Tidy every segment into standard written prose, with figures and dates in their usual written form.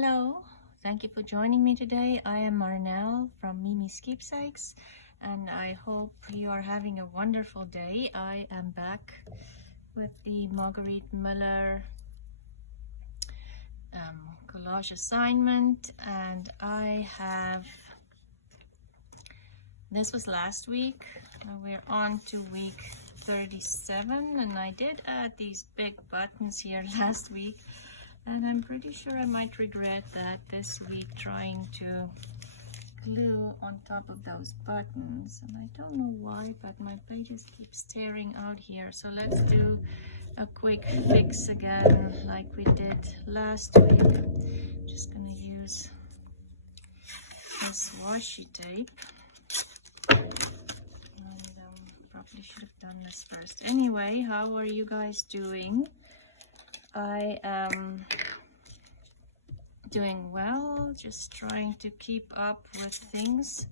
Hello, thank you for joining me today. I am Marnell from Miemie's Keepsakes, and I hope you are having a wonderful day. I am back with the Marguerite Miller collage assignment, and this was last week. We're on to week 37, and I did add these big buttons here last week. And I'm pretty sure I might regret that this week, trying to glue on top of those buttons. And I don't know why, but my pages keep tearing out here. So let's do a quick fix again like we did last week. I'm just gonna use this washi tape. And probably should have done this first. Anyway, how are you guys doing? I am doing well, just trying to keep up with things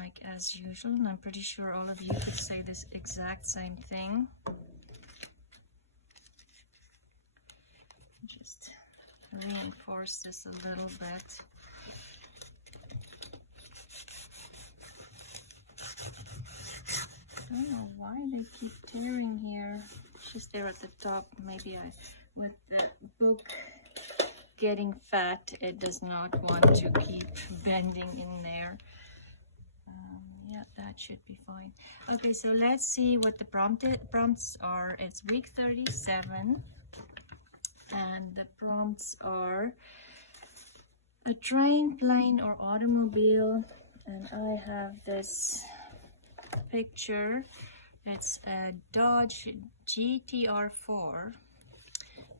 like as usual, and I'm pretty sure all of you could say this exact same thing. Just reinforce this a little bit. I don't know why they keep tearing here. It's just there at the top. Maybe with the book getting fat, it does not want to keep bending in there. Yeah, that should be fine. Okay, so let's see what the prompts are. It's week 37, and the prompts are a train, plane, or automobile. And I have this picture. It's a Dodge GTR4,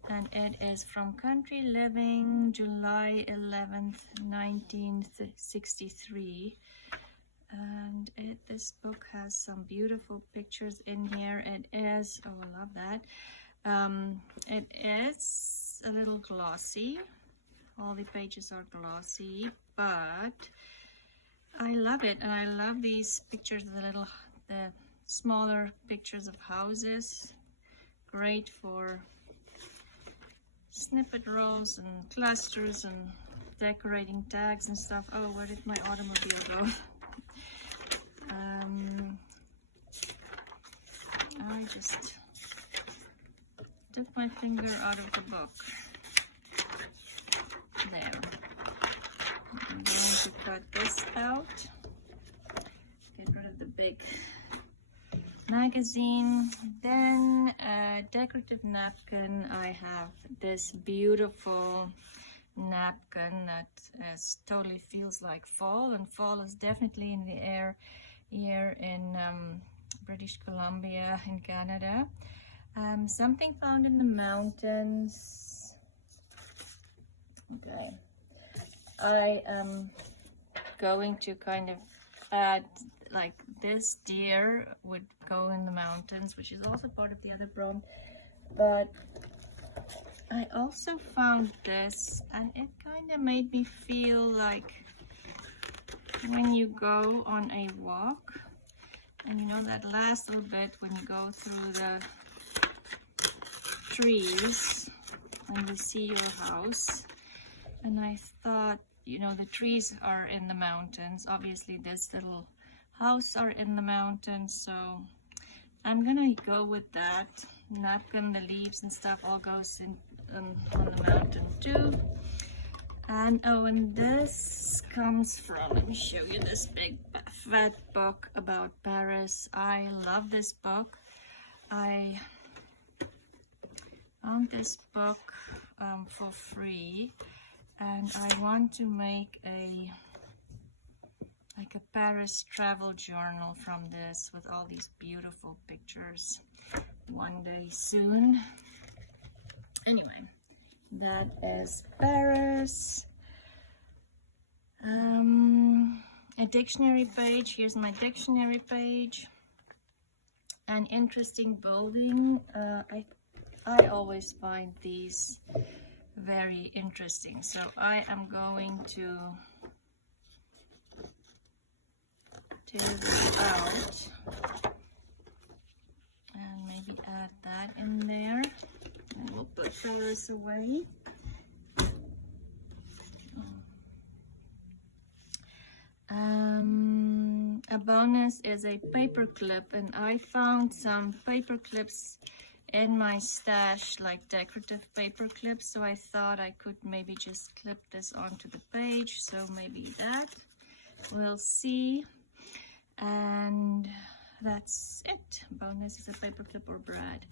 and it is from Country Living, July 11th, 1963. And this book has some beautiful pictures in here. It is, oh, I love that. It is a little glossy. All the pages are glossy, but I love it, and I love these pictures, the smaller pictures of houses. Great for snippet rows and clusters and decorating tags and stuff. Oh, where did my automobile go? I just took my finger out of the book. There. I'm going to cut this out. Get rid of the big magazine. Then a decorative napkin. I have this beautiful napkin that totally feels like fall, and fall is definitely in the air here in British Columbia in Canada. Something found in the mountains. Okay, I am going to kind of add, like, this deer would go in the mountains, which is also part of the other prompt, but I also found this, and it kind of made me feel like when you go on a walk, and you know that last little bit when you go through the trees and you see your house. And I thought, you know, the trees are in the mountains. Obviously, this little house are in the mountains, so I'm gonna go with that. Napkin, the leaves and stuff all goes in on the mountain too. And oh, and this comes from, let me show you this big fat book about Paris. I love this book. I found this book for free, and I want to make a Paris travel journal from this with all these beautiful pictures one day soon. Anyway, that is Paris. A dictionary page. Here's my dictionary page. An interesting building. I always find these very interesting, so I am going to tear this out and maybe add that in there, and we'll put Paris away. bonus is a paper clip, and I found some paper clips in my stash, like decorative paper clips, so I thought I could maybe just clip this onto the page, so maybe that, we'll see. And that's it. Bonus is a paper clip or brad.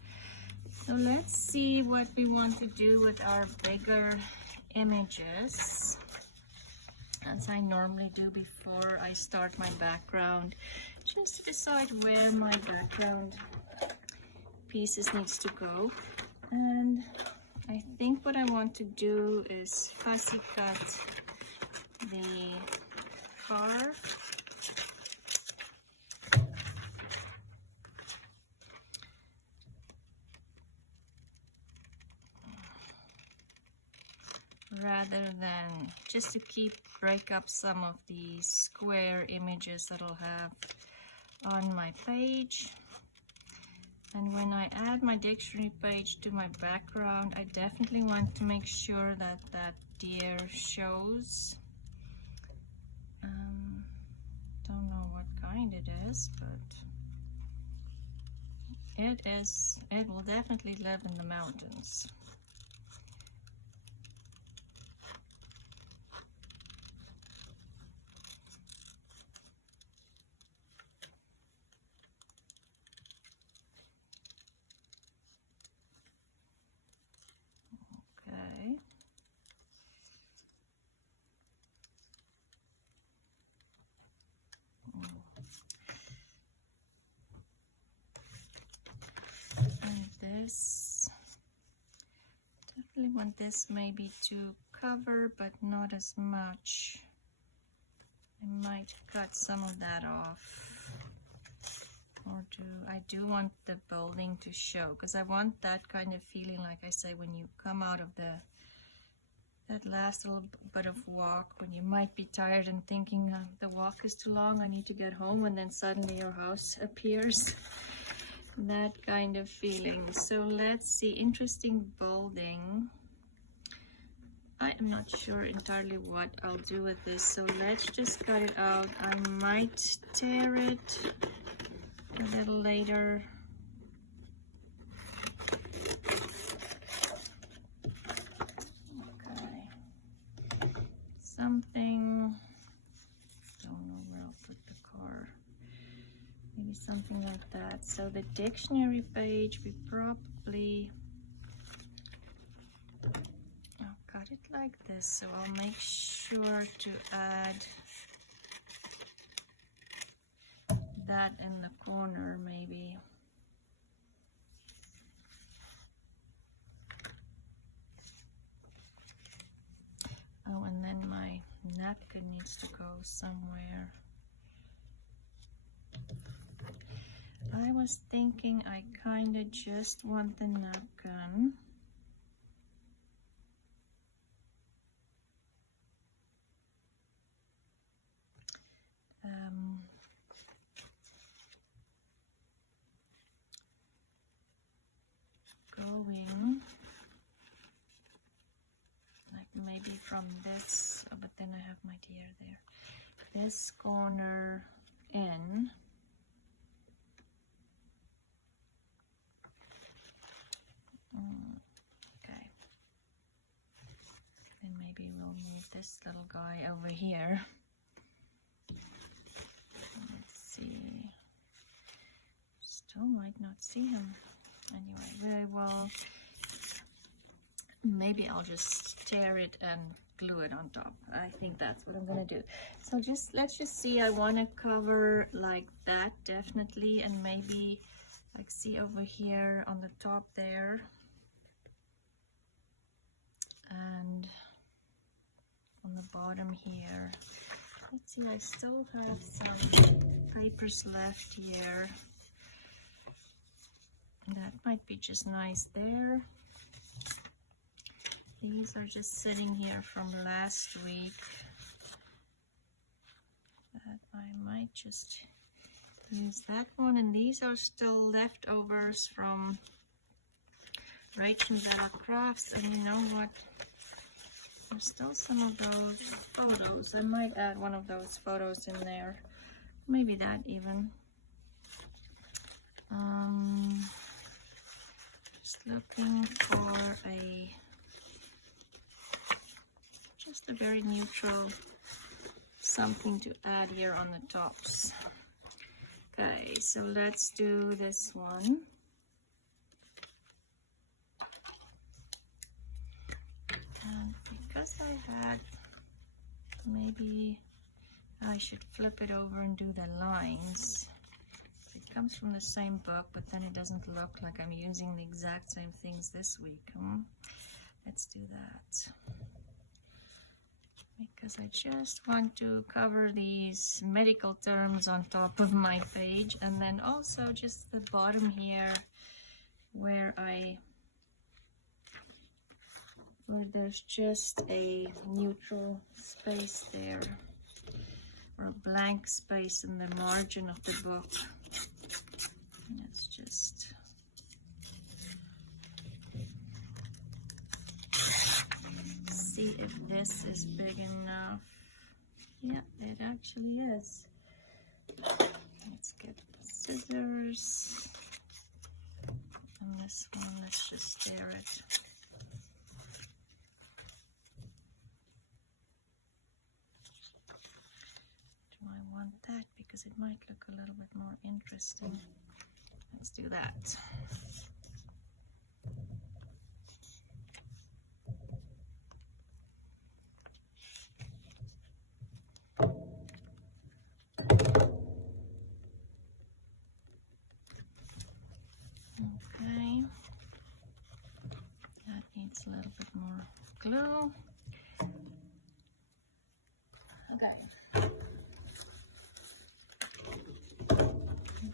So let's see what we want to do with our bigger images, as I normally do before I start my background, just to decide where my background pieces needs to go. And I think what I want to do is fussy cut the car. Rather than just to break up some of the square images that I'll have on my page. And when I add my dictionary page to my background, I definitely want to make sure that that deer shows. Don't know what kind it is, but it will definitely live in the mountains. This, definitely want this maybe to cover, but not as much. I might cut some of that off, or I do want the bolding to show, because I want that kind of feeling, like I say, when you come out of that last little bit of walk, when you might be tired and thinking the walk is too long, I need to get home, and then suddenly your house appears. That kind of feeling. So let's see, interesting bolding. I am not sure entirely what I'll do with this, so let's just cut it out. I might tear it a little later. Okay, something, don't know where I'll put the car. Maybe something like that. So the dictionary page, we probably, I'll cut it like this, so I'll make sure to add that in the corner maybe. Oh, and then my napkin needs to go somewhere. I was thinking I kind of just want the napkin. Going like maybe from this, but then I have my deer there. This corner in. Okay, then maybe we'll move this little guy over here. Let's see, still might not see him. Anyway, well, maybe I'll just tear it and glue it on top. I think that's what I'm gonna do. So let's just see, I want to cover like that definitely, and maybe like see over here on the top there, and on the bottom here. Let's see, I still have some papers left here. That might be just nice there. These are just sitting here from last week. That I might just use that one, and these are still leftovers from Rachel Crafts. And you know what? There's still some of those photos. I might add one of those photos in there. maybe that even. Just looking for just a very neutral something to add here on the tops. Okay, so let's do this one. And because I had, maybe I should flip it over and do the lines. It comes from the same book, but then it doesn't look like I'm using the exact same things this week. Let's do that. Because I just want to cover these medical terms on top of my page, and then also just the bottom here where there's just a neutral space there, or a blank space in the margin of the book. Let's just see if this is big enough. Yeah, it actually is. Let's get the scissors. And this one, let's just stir it. Do I want that? Because it might look a little bit more interesting. Let's do that. Okay, that needs a little bit more glue. Okay,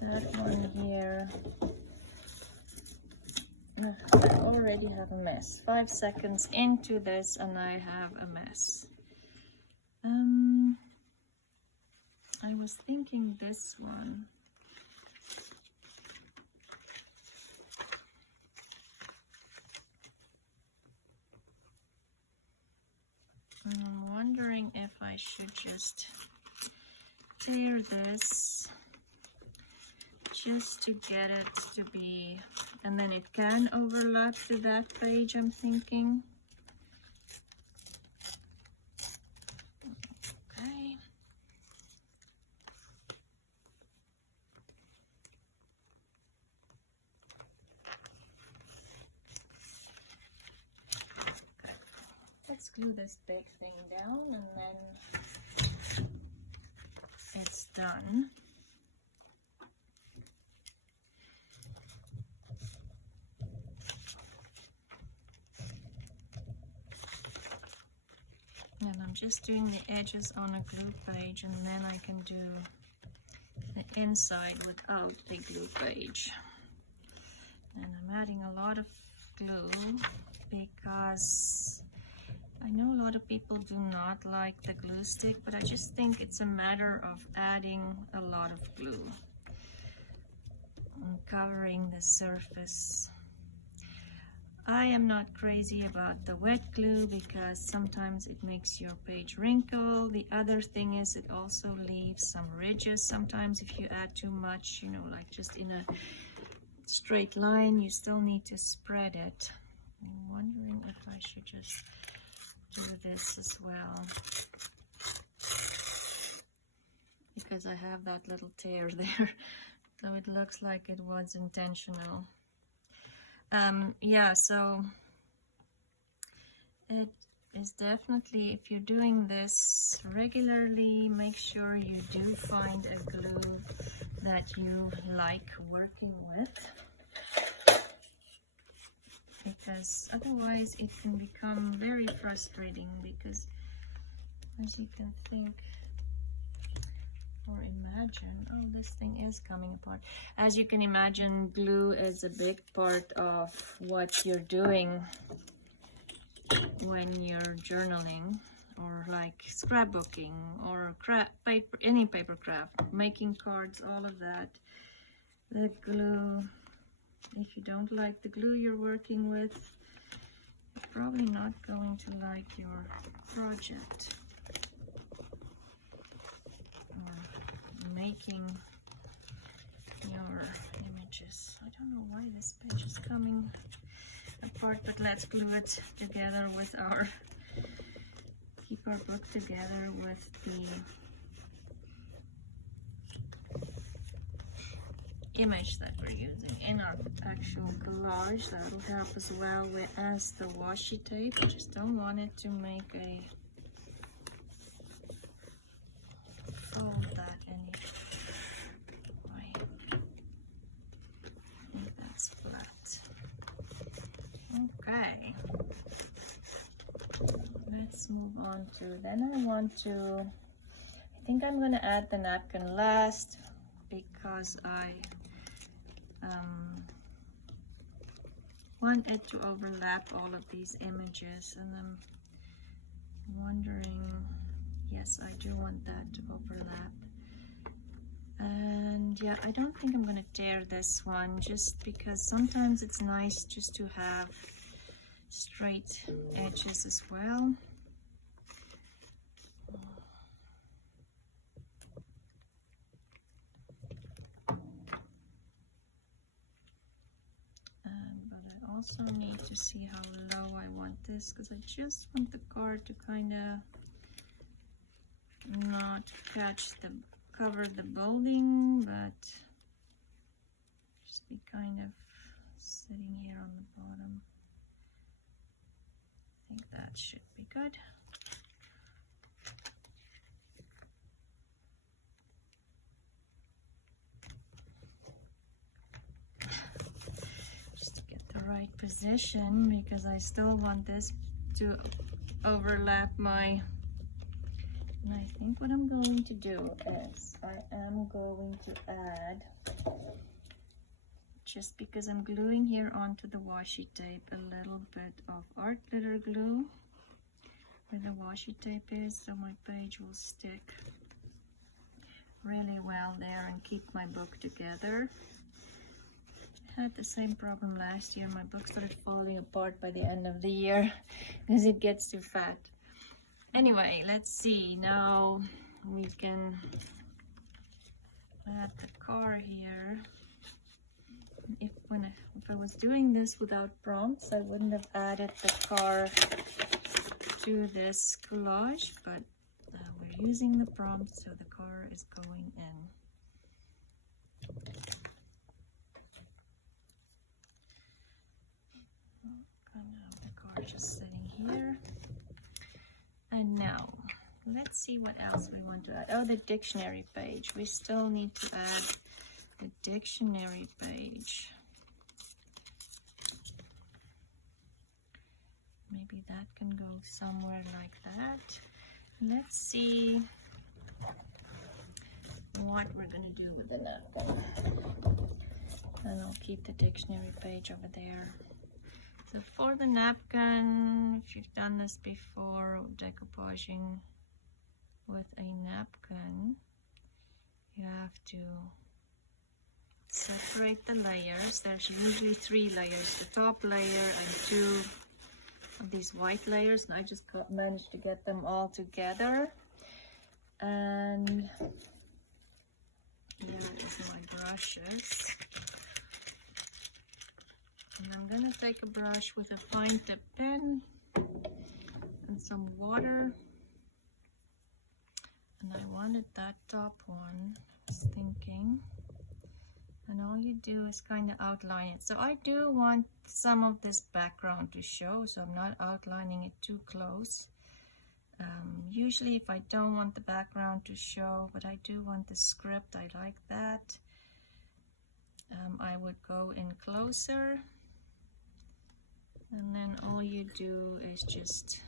that one here, I already have a mess. 5 seconds into this and I have a mess. I was thinking this one. And I'm wondering if I should just tear this just to get it to be, and then it can overlap to that page, I'm thinking. Okay. Let's glue this big thing down and then it's done. And I'm just doing the edges on a glue page, and then I can do the inside without a glue page. And I'm adding a lot of glue because I know a lot of people do not like the glue stick, but I just think it's a matter of adding a lot of glue and covering the surface. I am not crazy about the wet glue because sometimes it makes your page wrinkle. The other thing is it also leaves some ridges sometimes if you add too much, you know, like just in a straight line. You still need to spread it. I'm wondering if I should just do this as well, because I have that little tear there, so it looks like it was intentional. Yeah, so it is definitely, if you're doing this regularly, make sure you do find a glue that you like working with, because otherwise it can become very frustrating, because as you can think or imagine, oh, this thing is coming apart. As you can imagine, glue is a big part of what you're doing when you're journaling, or like scrapbooking, or paper, any paper craft, making cards, all of that. The glue, if you don't like the glue you're working with, you're probably not going to like your project. Or making your images. I don't know why this page is coming apart, but let's glue it together with our, keep our book together with the image that we're using in our actual collage. That'll help as well with as the washi tape. I just don't want it to make a fold that any way. I think that's flat. Okay. Let's move on to, then I want to, I think I'm going to add the napkin last because I want it to overlap all of these images, and I'm wondering, yes, I do want that to overlap. And yeah, I don't think I'm going to tear this one, just because sometimes it's nice just to have straight edges as well. Also need to see how low I want this, because I just want the card to kind of not cover the boulding, but just be kind of sitting here on the bottom. I think that should be good. Right position, because I still want this to overlap my, and I think what I'm going to do is I am going to add, just because I'm gluing here onto the washi tape, a little bit of art glitter glue where the washi tape is, so my page will stick really well there and keep my book together. Had the same problem last year. My book started falling apart by the end of the year because it gets too fat. Anyway, let's see. Now we can add the car here. If I was doing this without prompts, I wouldn't have added the car to this collage, but we're using the prompts, so the car is going in. Just sitting here. And now let's see what else we want to add. Oh, the dictionary page. We still need to add the dictionary page. Maybe that can go somewhere like that. Let's see what we're going to do with the napkin. And I'll keep the dictionary page over there. So for the napkin, if you've done this before, decoupaging with a napkin, you have to separate the layers. There's usually 3 layers, the top layer and 2 of these white layers, and I just managed to get them all together. And here is my brushes. And I'm going to take a brush with a fine tip pen and some water. And I wanted that top one, I was thinking. And all you do is kind of outline it. So I do want some of this background to show, so I'm not outlining it too close. Usually if I don't want the background to show, but I do want the script, I like that, I would go in closer. And then all you do is just,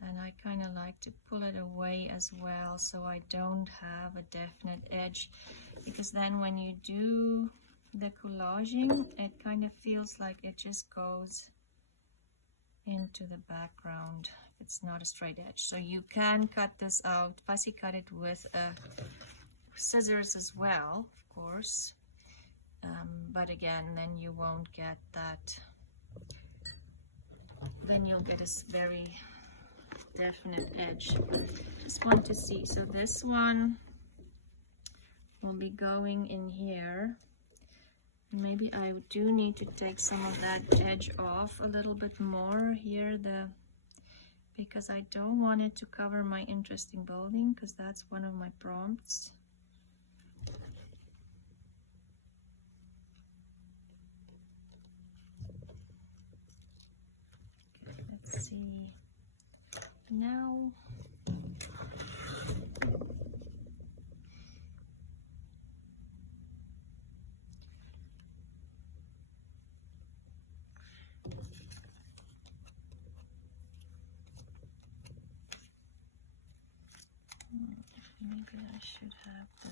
and I kind of like to pull it away as well, so I don't have a definite edge, because then when you do the collaging, it kind of feels like it just goes into the background. It's not a straight edge. So you can cut this out, fussy cut it with scissors as well, of course. But again, then you won't get that. Then you'll get a very definite edge. Just want to see. So this one, will be going in here. Maybe I do need to take some of that edge off a little bit more here, because I don't want it to cover my interesting building, because that's one of my prompts. Let's see. Now maybe I should have the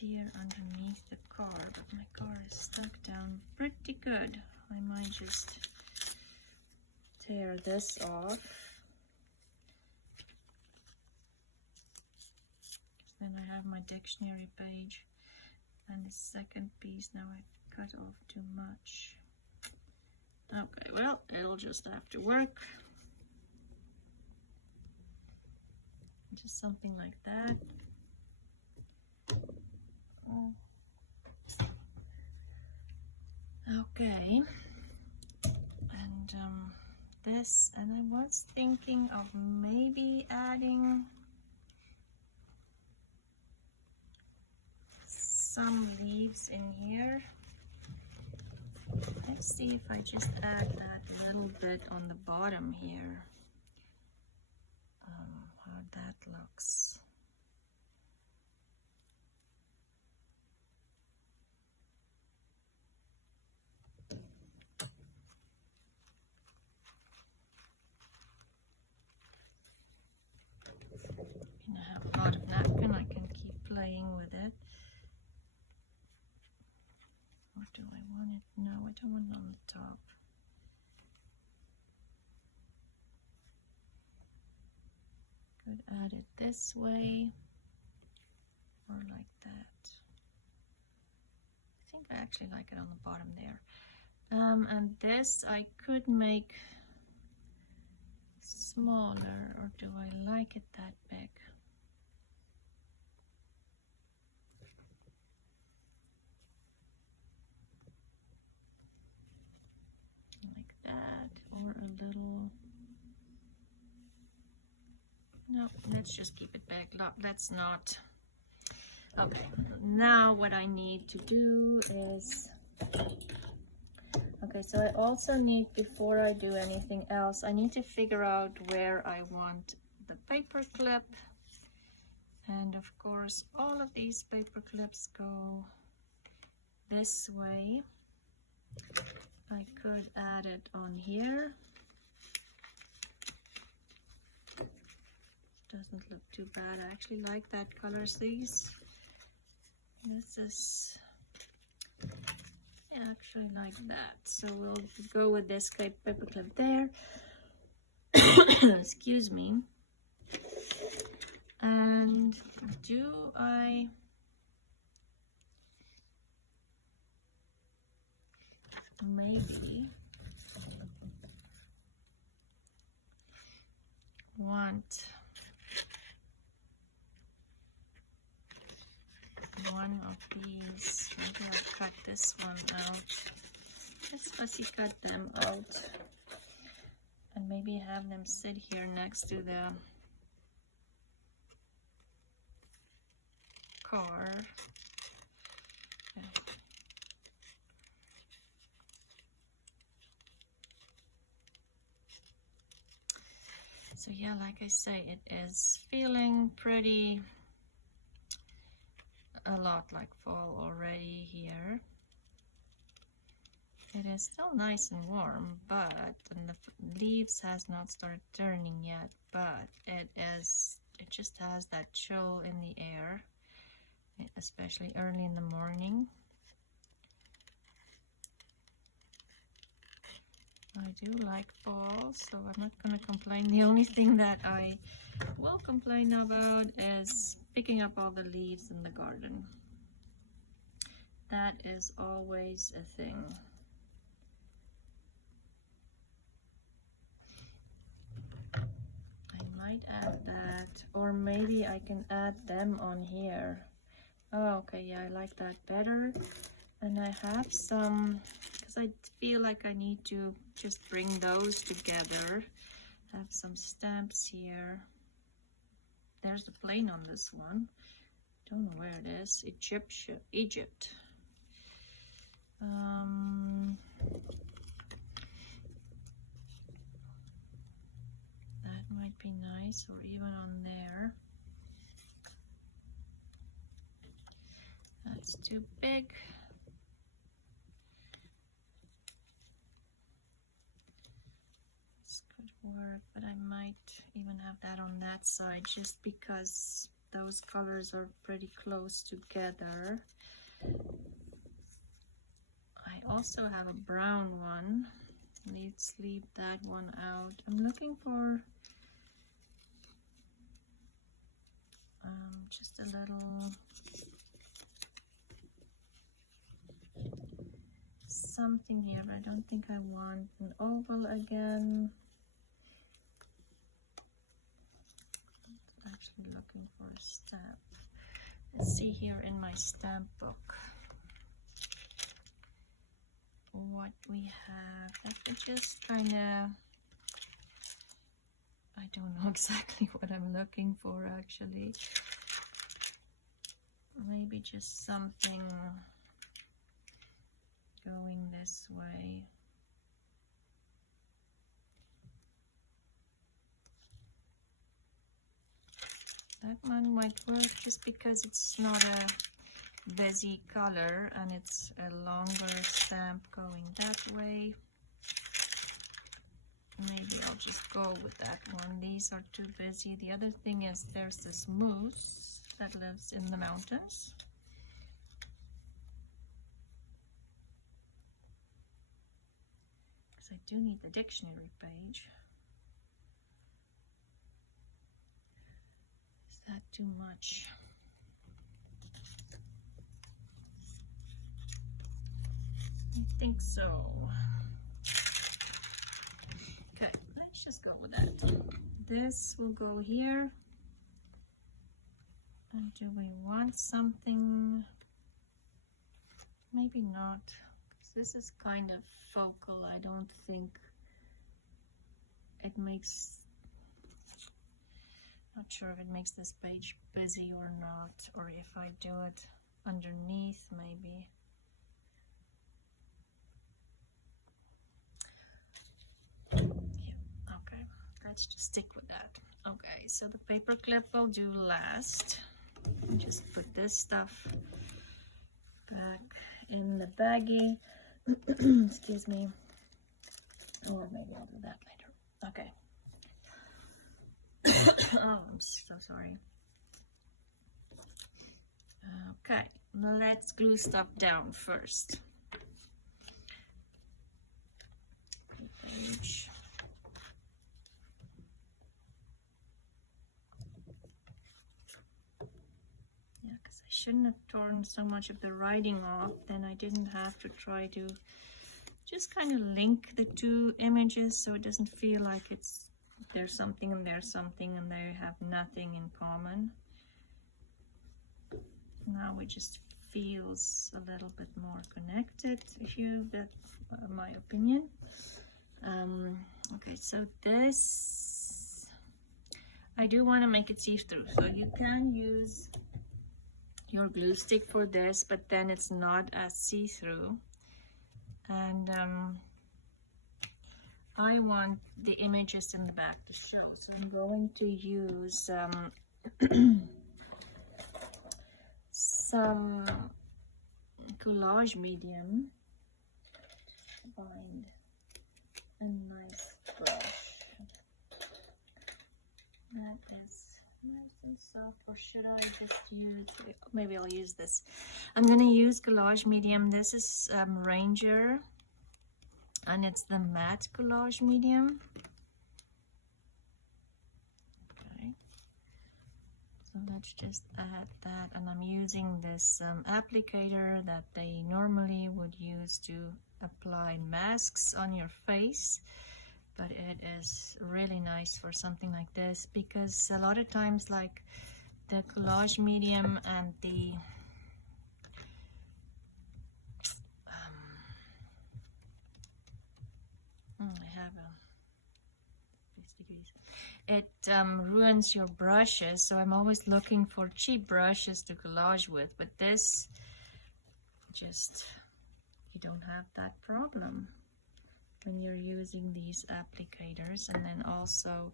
deer underneath the car, but my car is stuck down pretty good. I might just tear this off. Then I have my dictionary page and the second piece. Now I cut off too much. Okay, well, it'll just have to work. Just something like that. Okay, and this, and I was thinking of maybe adding some leaves in here. Let's see if I just add that little bit on the bottom here. How that looks. And I have a lot of napkin, I can keep playing with it. Or do I want it? No, I don't want it on the top. Could add it this way or like that. I think I actually like it on the bottom there. And this I could make smaller, or do I like it that big? Like that, or a little. No, let's just keep it big. Look, that's not. Okay, now what I need to do is, okay, so I also need, before I do anything else, I need to figure out where I want the paper clip. And of course, all of these paper clips go this way. I could add it on here. Doesn't look too bad. I actually like that color. These. This is, yeah, actually like that. So we'll go with this paper clip there. Excuse me. And do I maybe want one of these? Maybe I'll cut this one out. Just fussy cut them out and maybe have them sit here next to the car. Okay. So yeah, like I say, it is feeling pretty a lot like fall already here. It is still nice and warm, but and the leaves has not started turning yet, but it just has that chill in the air, especially early in the morning. I do like fall, so I'm not going to complain. The only thing that I will complain about is picking up all the leaves in the garden. That is always a thing. I might add that, or maybe I can add them on here. Oh, okay, yeah, I like that better. And I have some, because I feel like I need to just bring those together. I have some stamps here. There's a plane on this one. Don't know where it is. Egypt. That might be nice, or even on there. That's too big. This could work, but I might even have that on that side just because those colors are pretty close together. I also have a brown one. Let's leave that one out. I'm looking for just a little something here, but I don't think I want an oval again. I'm actually looking for a stamp. Let's see here in my stamp book what we have. I could just kind of, I don't know exactly what I'm looking for actually. Maybe just something going this way. That one might work just because it's not a busy color and it's a longer stamp going that way. Maybe I'll just go with that one. These are too busy. The other thing is there's this moose that lives in the mountains. Because I do need the dictionary page. Is that too much? I think so. Okay, let's just go with that. This will go here. And do we want something? Maybe not. This is kind of focal. I don't think it makes, not sure if it makes this page busy or not, or if I do it underneath maybe. Yeah, okay, let's just stick with that. Okay, so the paper clip will do last. Just put this stuff back in the baggie. Excuse me. Or maybe I'll do that later. Okay. Oh, I'm so sorry. Okay, let's glue stuff down first. Page. Yeah, because I shouldn't have torn so much of the writing off. Then I didn't have to try to just kind of link the two images so it doesn't feel like there's something and there's something and they have nothing in common. Now it just feels a little bit more connected, that's my opinion. Okay, so this, I do want to make it see-through, so you can use your glue stick for this, but then it's not as see-through. And I want the images in the back to show, so I'm going to use some collage medium to find a nice brush. That is nice and soft, or should I just use, maybe I'll use this. I'm going to use collage medium. This is Ranger, and it's the matte collage medium. Okay, so let's just add that, and I'm using this applicator that they normally would use to apply masks on your face, but it is really nice for something like this, because a lot of times, like the collage medium and the have a degrees. It ruins your brushes, so I'm always looking for cheap brushes to collage with, but this just, you don't have that problem when you're using these applicators. And then also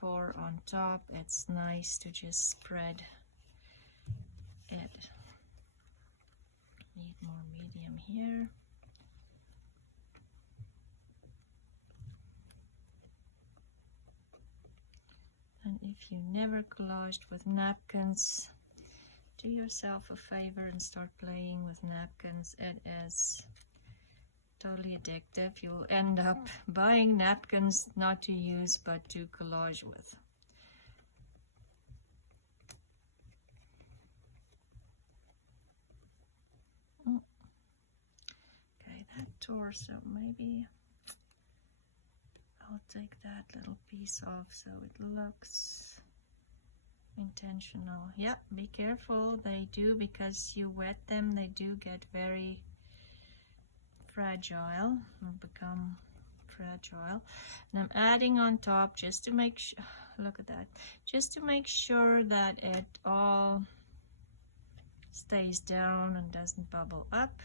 for on top, it's nice to just spread it. Need more medium here. And if you never collaged with napkins, do yourself a favor and start playing with napkins. It is totally addictive. You'll end up buying napkins not to use but to collage with. Okay, that torso, maybe I'll take that little piece off so it looks intentional. Yeah, be careful. They do, because you wet them, they do get very fragile or become fragile. And I'm adding on top just to make sure, look at that, just to make sure that it all stays down and doesn't bubble up.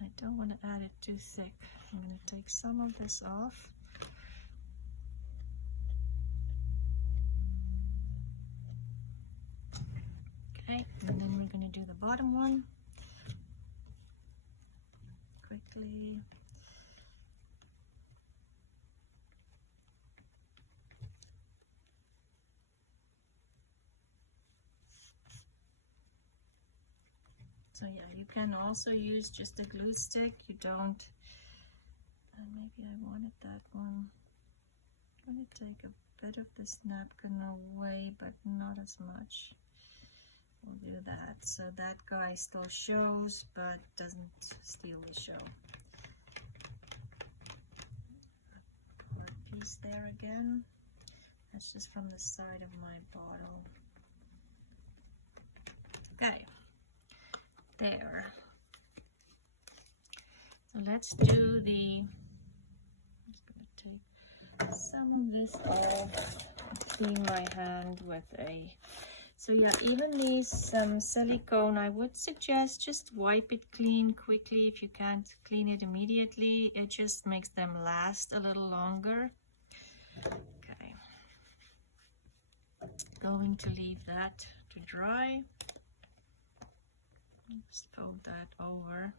I don't want to add it too thick. I'm going to take some of this off. Okay, and then we're going to do the bottom one quickly. So yeah, you can also use just a glue stick. You don't, maybe I wanted that one. I'm going to take a bit of this napkin away, but not as much. We'll do that, so that guy still shows, but doesn't steal the show. A hard piece there again. That's just from the side of my bottle. Okay. There. So let's do the, I'm just going to take some of this off, clean my hand with a, so yeah, even these silicone, I would suggest just wipe it clean quickly if you can't clean it immediately. It just makes them last a little longer. Okay. Going to leave that to dry. Just fold that over.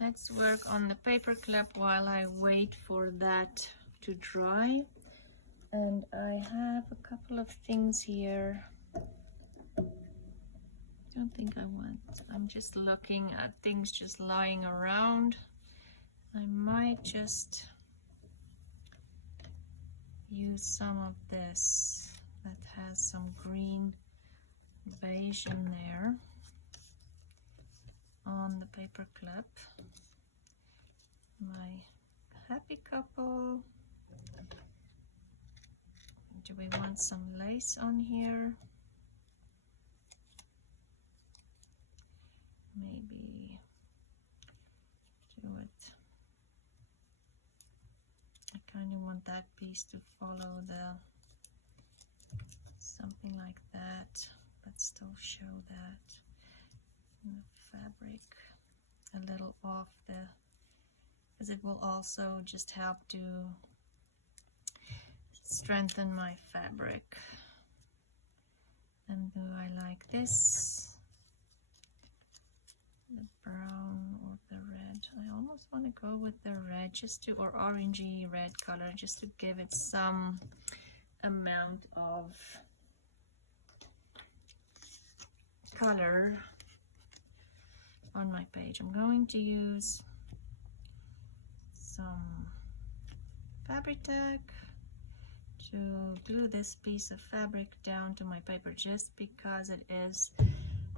Let's work on the paper clip while I wait for that to dry. And I have a couple of things here. I don't think I want, I'm just looking at things just lying around. I might just use some of this that has some green beige in there on the paper clip. My happy couple. Do we want some lace on here? Maybe do it. I kind of want that piece to follow the, something like that, but still show that. And the fabric a little off the, because it will also just help to strengthen my fabric. And do I like this, the brown or the red? I almost want to go with the red, just to, or orangey red color, just to give it some amount of color on my page. I'm going to use some fabric tack to glue this piece of fabric down to my paper, just because it is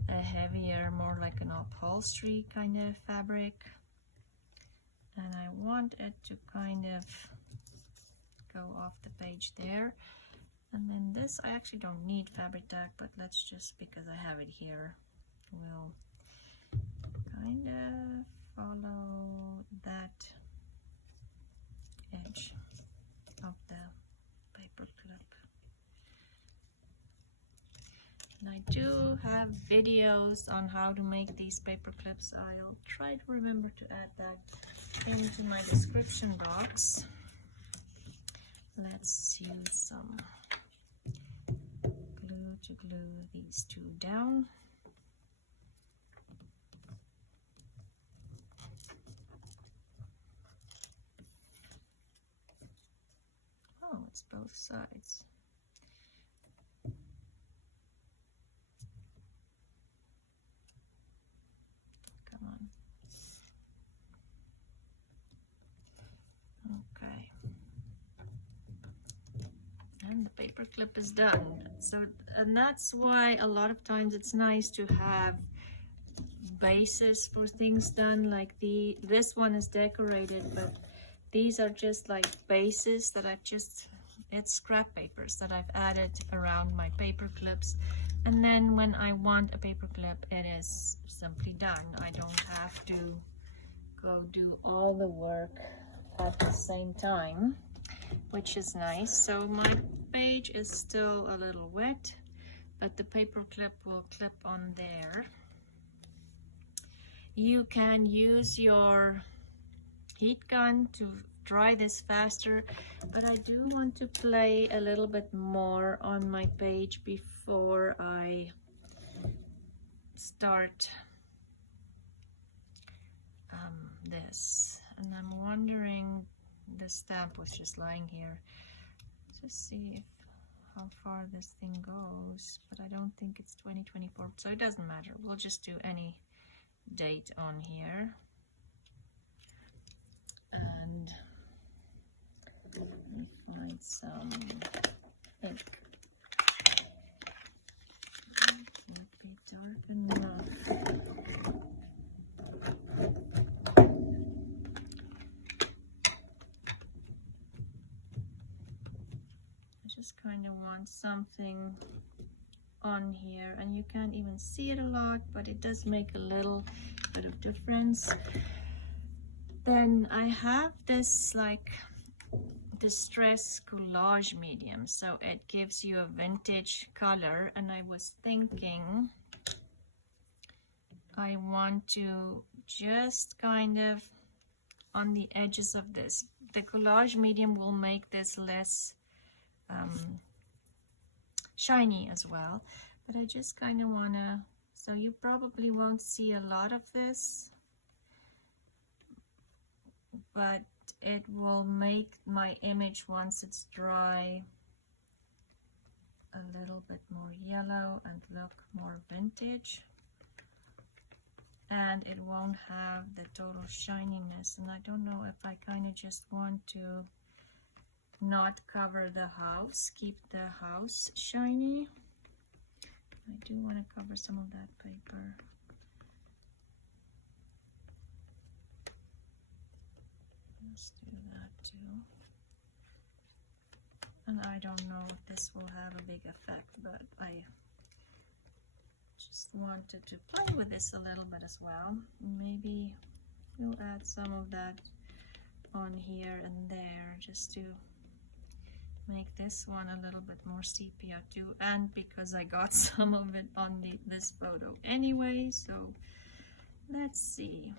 a heavier, more like an upholstery kind of fabric, and I want it to kind of go off the page there. And then this, I actually don't need fabric tack, but let's just, because I have it here, we'll kind of follow that edge of the paper clip. And I do have videos on how to make these paper clips. I'll try to remember to add that into my description box. Let's use some glue to glue these two down. Oh, it's both sides. Come on. Okay. And the paper clip is done. So, and that's why a lot of times it's nice to have bases for things done. Like this one is decorated, but these are just like bases that it's scrap papers that I've added around my paper clips. And then when I want a paper clip, it is simply done. I don't have to go do all the work at the same time, which is nice. So my page is still a little wet, but the paper clip will clip on there. You can use your heat gun to dry this faster, but I do want to play a little bit more on my page before I start this. And I'm wondering, the stamp was just lying here. Just see if how far this thing goes, but I don't think it's 2024, so it doesn't matter. We'll just do any date on here. And let me find some ink. Won't be dark enough. Just kind of want something on here, and you can't even see it a lot, but it does make a little bit of difference. Then I have this like distress collage medium, so it gives you a vintage color, and I was thinking I want to just kind of on the edges of this. The collage medium will make this less shiny as well, but I just kind of want to, so you probably won't see a lot of this, but it will make my image, once it's dry, a little bit more yellow and look more vintage, and it won't have the total shininess. And I don't know if I kind of just want to not cover the house, keep the house shiny. I do want to cover some of that paper. Let's do that too. And I don't know if this will have a big effect, but I just wanted to play with this a little bit as well. Maybe we'll add some of that on here and there, just to make this one a little bit more sepia too, and because I got some of it on this photo anyway. So let's see.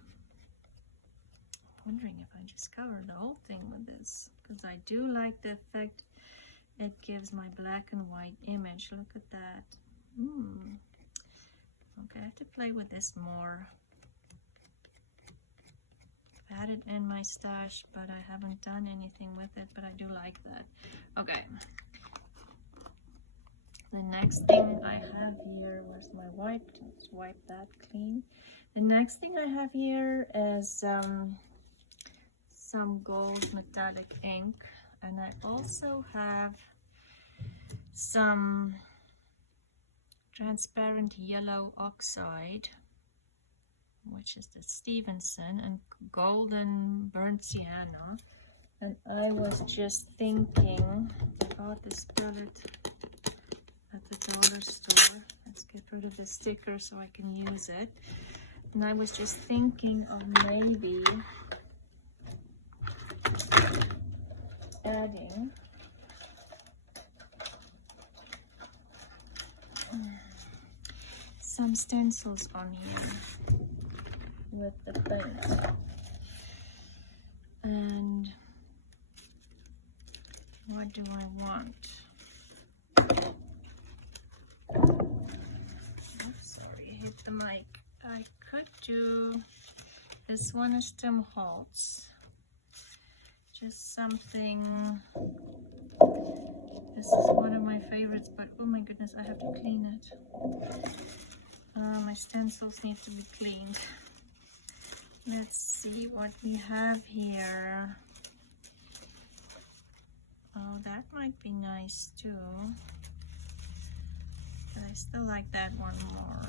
I'm wondering if I just cover the whole thing with this, because I do like the effect it gives my black and white image. Look at that. Okay, I have to play with this more. I've had it in my stash, but I haven't done anything with it, but I do like that. Okay. The next thing I have here, where's my wipe? Let's wipe that clean. The next thing I have here is some gold metallic ink, and I also have some transparent yellow oxide, which is the Stevenson, and golden burnt sienna. And I was just thinking, I bought this palette at the dollar store. Let's get rid of the sticker so I can use it. And I was just thinking of maybe adding some stencils on here with the paint. And what do I want? Oops, sorry, hit the mic. I could do, this one is Tim Holtz. Just something, this is one of my favorites, but oh my goodness, I have to clean it. My stencils need to be cleaned. Let's see what we have here. Oh, that might be nice too. But I still like that one more.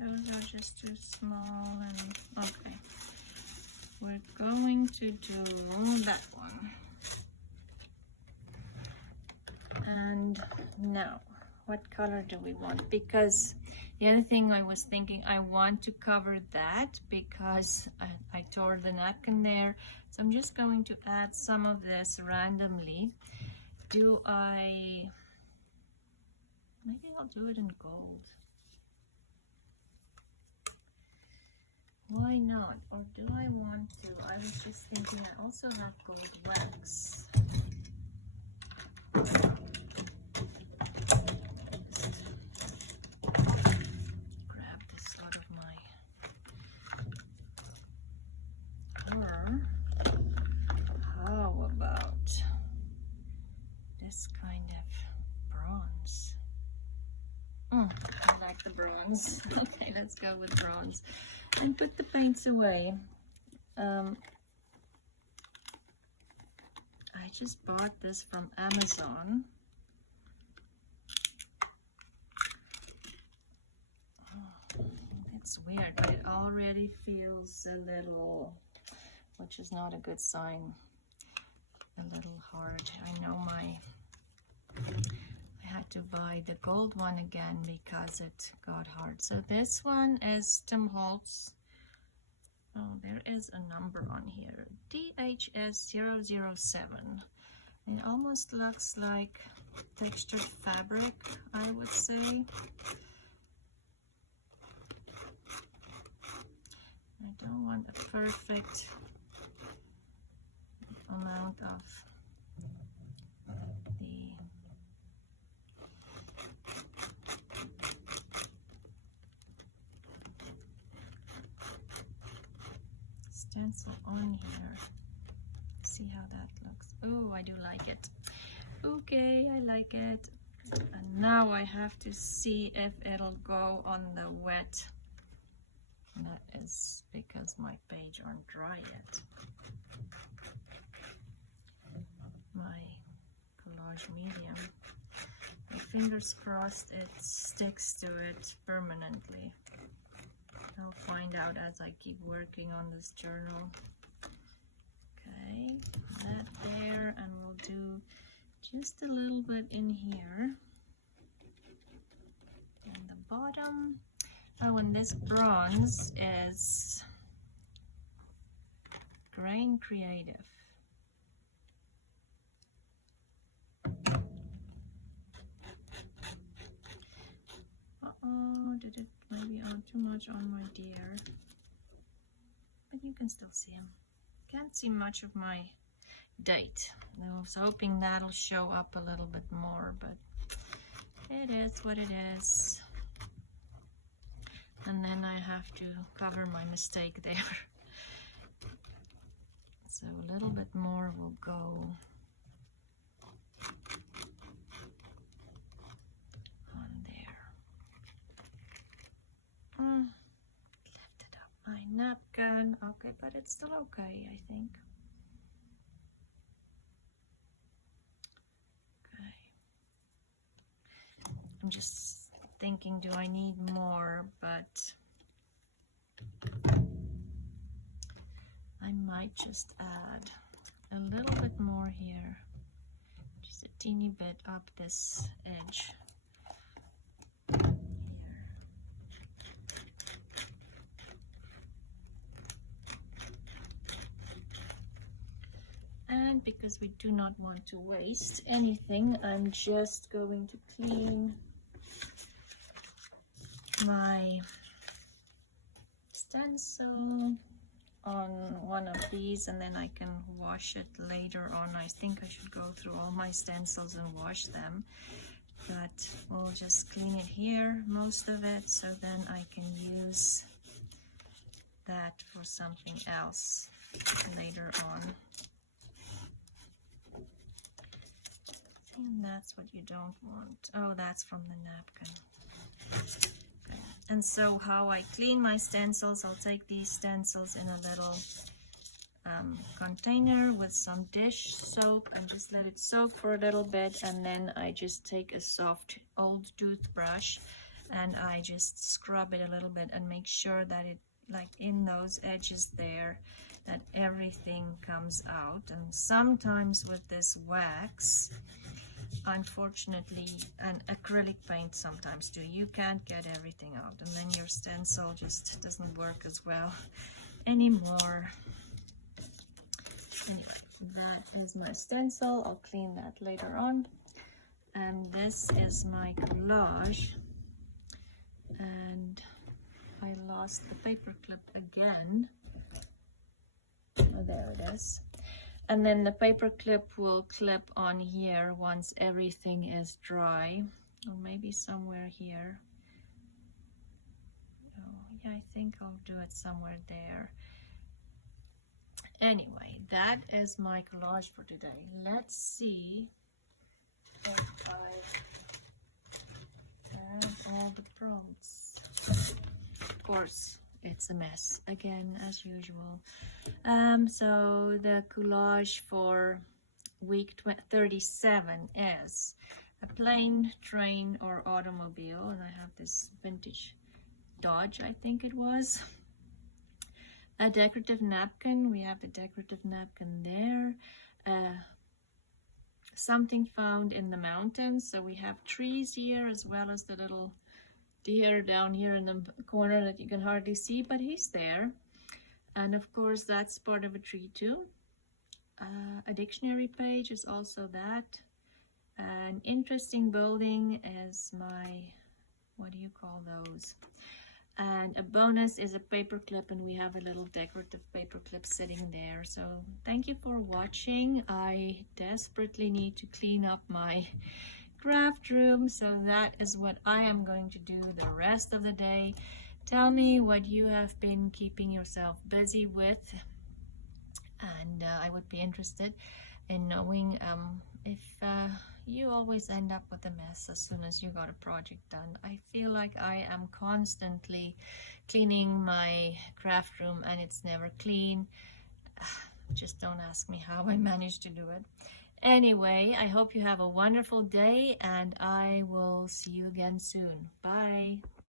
Those are just too small and okay. We're going to do that one. And now, what color do we want? Because the other thing I was thinking, I want to cover that because I tore the napkin there. So I'm just going to add some of this randomly. Maybe I'll do it in gold. Why not? Or do I want to? I was just thinking I also have gold wax. Grab this out of my, or how about this kind of bronze? I like the bronze. Okay, let's go with bronze and put the paints away. I just bought this from Amazon. It's weird, but it already feels a little, which is not a good sign, a little hard. I know I had to buy the gold one again because it got hard. So this one is Tim Holtz. Oh, there is a number on here, DHS007. It almost looks like textured fabric, I would say. I don't want a perfect amount of the stencil on here. See how that looks. Oh, I do like it. Okay, I like it. And now I have to see if it'll go on the wet. And that is because my page aren't dry yet. My collage medium. My fingers crossed it sticks to it permanently. I'll find out as I keep working on this journal. Okay, that there, and we'll do just a little bit in here. And the bottom. Oh, and this bronze is Grain Creative. Uh-oh, did it maybe add too much on my deer? But you can still see him. Can't see much of my date. I was hoping that'll show up a little bit more, but it is what it is. And then I have to cover my mistake there. So a little bit more will go on there. Lifted up my napkin. Okay, but it's still okay, I think. Okay. I'm just thinking, do I need more? But I might just add a little bit more here, just a teeny bit up this edge. because we do not want to waste anything. I'm just going to clean my stencil on one of these, and then I can wash it later on. I think I should go through all my stencils and wash them, but we'll just clean it here, most of it, so then I can use that for something else later on. And that's what you don't want. Oh, that's from the napkin. Okay. And so how I clean my stencils, I'll take these stencils in a little container with some dish soap and just let it soak for a little bit, and then I just take a soft old toothbrush and I just scrub it a little bit and make sure that it, like in those edges there, that everything comes out. And sometimes with this wax, unfortunately, and acrylic paint sometimes too, you can't get everything out, and then your stencil just doesn't work as well anymore. Anyway, that is my stencil. I'll clean that later on. And this is my collage, and I lost the paper clip again. Oh, there it is. And then the paper clip will clip on here once everything is dry, or maybe somewhere here. Oh, yeah, I think I'll do it somewhere there. Anyway, that is my collage for today. Let's see if I have all the prompts. Of course, it's a mess again, as usual. So the collage for week 37 is a plane, train, or automobile, and I have this vintage Dodge, I think it was. A decorative napkin, we have the decorative napkin there. Something found in the mountains, so we have trees here as well as the little deer down here in the corner that you can hardly see, but he's there. And of course that's part of a tree too. A dictionary page is also that. An interesting building is my, what do you call those? And a bonus is a paper clip, and we have a little decorative paper clip sitting there. So thank you for watching. I desperately need to clean up my craft room, so that is what I am going to do the rest of the day. Tell me what you have been keeping yourself busy with, and I would be interested in knowing if you always end up with a mess as soon as you got a project done. I feel like I am constantly cleaning my craft room and it's never clean. Just don't ask me how I manage to do it. Anyway, I hope you have a wonderful day, and I will see you again soon. Bye.